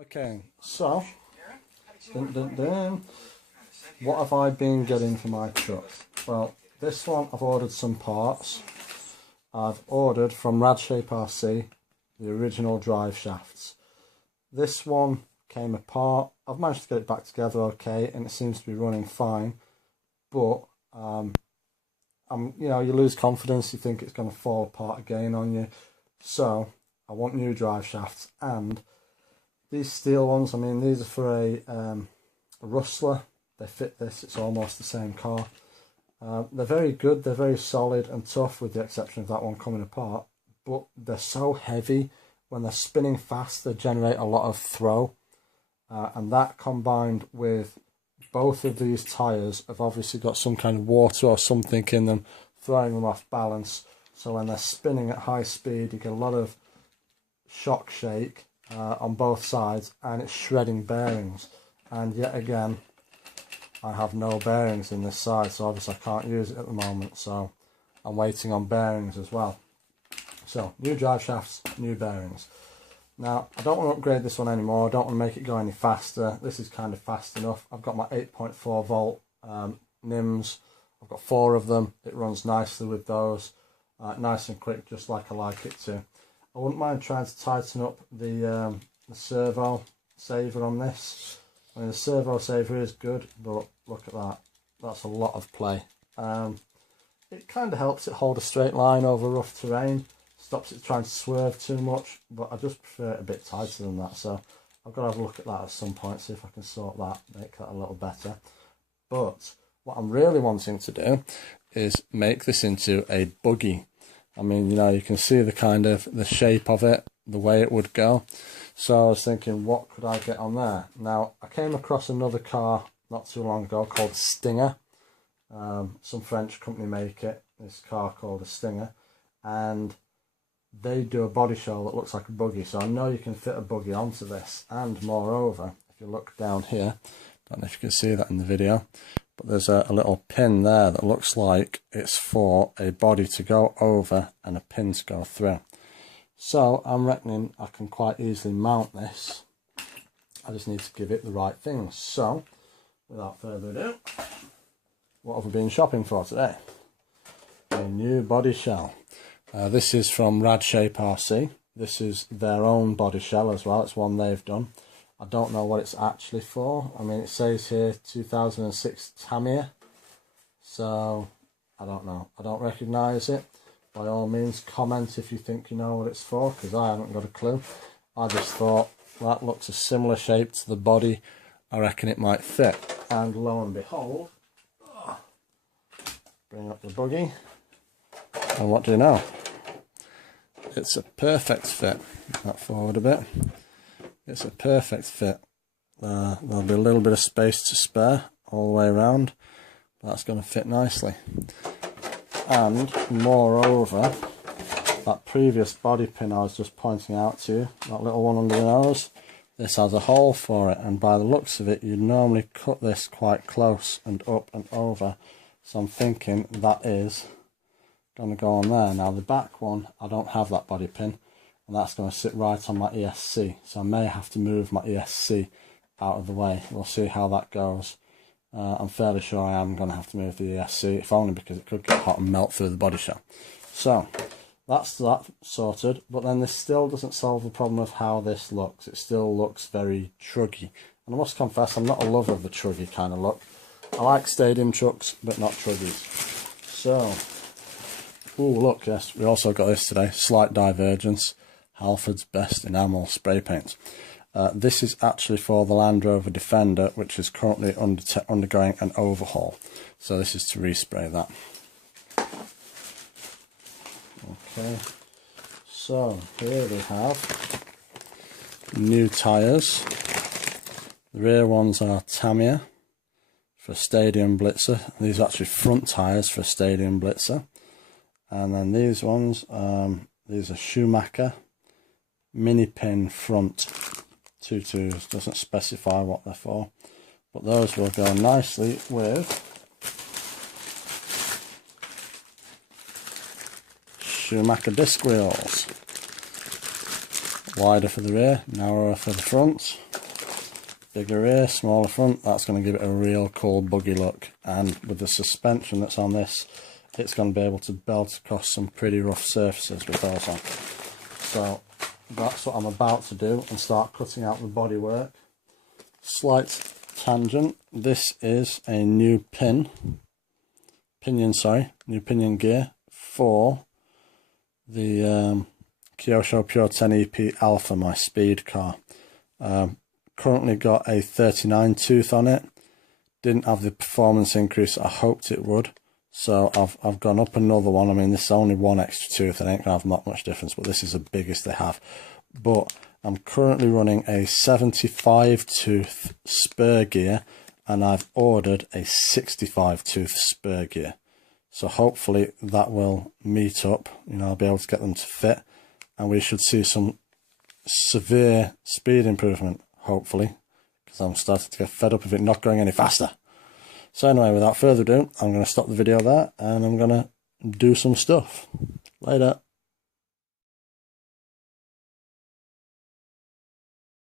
Okay, so what have I been getting for my truck? Well, this one I've ordered some parts. I've ordered from Radshape RC the original drive shafts. This one came apart. I've managed to get it back together okay, and it seems to be running fine. But you know, you lose confidence. You think it's going to fall apart again on you. So I want new drive shafts, and these steel ones. I mean, these are for a Rustler. They fit this. It's almost the same car. They're very good. They're very solid and tough, with the exception of that one coming apart. But they're so heavy. When they're spinning fast, they generate a lot of throw. And that, combined with both of these tyres, have obviously got some kind of water or something in them, throwing them off balance. So when they're spinning at high speed, you get a lot of shock shake on both sides, and it's shredding bearings. And yet again, I have no bearings in this side, so obviously I can't use it at the moment. So I'm waiting on bearings as well. So new drive shafts, new bearings. Now, I don't want to upgrade this one anymore. I don't want to make it go any faster. This is kind of fast enough. I've got my 8.4 volt NIMs. I've got 4 of them. It runs nicely with those. Nice and quick, just like I like it to. I wouldn't mind trying to tighten up the servo saver on this. I mean, the servo saver is good, but look at that. That's a lot of play. It kind of helps it hold a straight line over rough terrain. Stops it trying to swerve too much, but I just prefer it a bit tighter than that. So I've got to have a look at that at some point, see if I can sort that, make that a little better. But what I'm really wanting to do is make this into a buggy. I mean, you know, you can see the kind of the shape of it, the way it would go. So I was thinking, what could I get on there? Now, I came across another car not too long ago called Stinger. Some French company make it, this car called a Stinger. And they do a body shell that looks like a buggy. So I know you can fit a buggy onto this. And moreover, if you look down here, I don't know if you can see that in the video, but there's a little pin there that looks like it's for a body to go over and a pin to go through. So I'm reckoning I can quite easily mount this. I just need to give it the right things. So without further ado, what have we been shopping for today? A new body shell. This is from Radshape RC. This is their own body shell as well. It's one they've done. I don't know what it's actually for. I mean, it says here 2006 Tamiya. So I don't know. I don't recognise it. By all means, comment if you think you know what it's for, because I haven't got a clue. I just thought that looks a similar shape to the body. I reckon it might fit. And lo and behold, bring up the buggy. And what do you know? It's a perfect fit. Move that forward a bit. It's a perfect fit. There'll be a little bit of space to spare all the way around. That's going to fit nicely. And moreover, that previous body pin I was just pointing out to you, that little one under the nose, this has a hole for it, and by the looks of it, you'd normally cut this quite close and up and over. So I'm thinking that is going to go on there. Now the back one, I don't have that body pin, and that's going to sit right on my ESC, so I may have to move my ESC out of the way. We'll see how that goes. I'm fairly sure I am going to have to move the ESC, if only because it could get hot and melt through the body shell. So that's that sorted, but then this still doesn't solve the problem of how this looks. It still looks very truggy, and I must confess I'm not a lover of the truggy kind of look. I like stadium trucks, but not truggies. So, oh look, yes, we also got this today, slight divergence, Halford's Best Enamel Spray Paint. This is actually for the Land Rover Defender, which is currently undergoing an overhaul. So this is to respray that. Okay, so here we have new tyres. The rear ones are Tamiya for Stadium Blitzer. These are actually front tyres for Stadium Blitzer. And then these ones, these are Schumacher mini pin front 2.2s, doesn't specify what they're for, but those will go nicely with Schumacher disc wheels. Wider for the rear, narrower for the front. Bigger rear, smaller front, that's going to give it a real cool buggy look. And with the suspension that's on this, it's going to be able to belt across some pretty rough surfaces with those on. So that's what I'm about to do, and start cutting out the bodywork. Slight tangent, this is a new new pinion gear for the Kyosho Pure 10 EP Alpha, my speed car. Currently got a 39 tooth on it. Didn't have the performance increase I hoped it would, so I've gone up another one. I mean, this is only one extra tooth, and it ain't gonna have not much difference, but this is the biggest they have. But I'm currently running a 75 tooth Spur Gear, and I've ordered a 65 tooth Spur Gear. So hopefully that will meet up, you know, I'll be able to get them to fit, and we should see some severe speed improvement, hopefully, because I'm starting to get fed up of it not going any faster. So anyway, without further ado, I'm going to stop the video there, and I'm going to do some stuff. Later.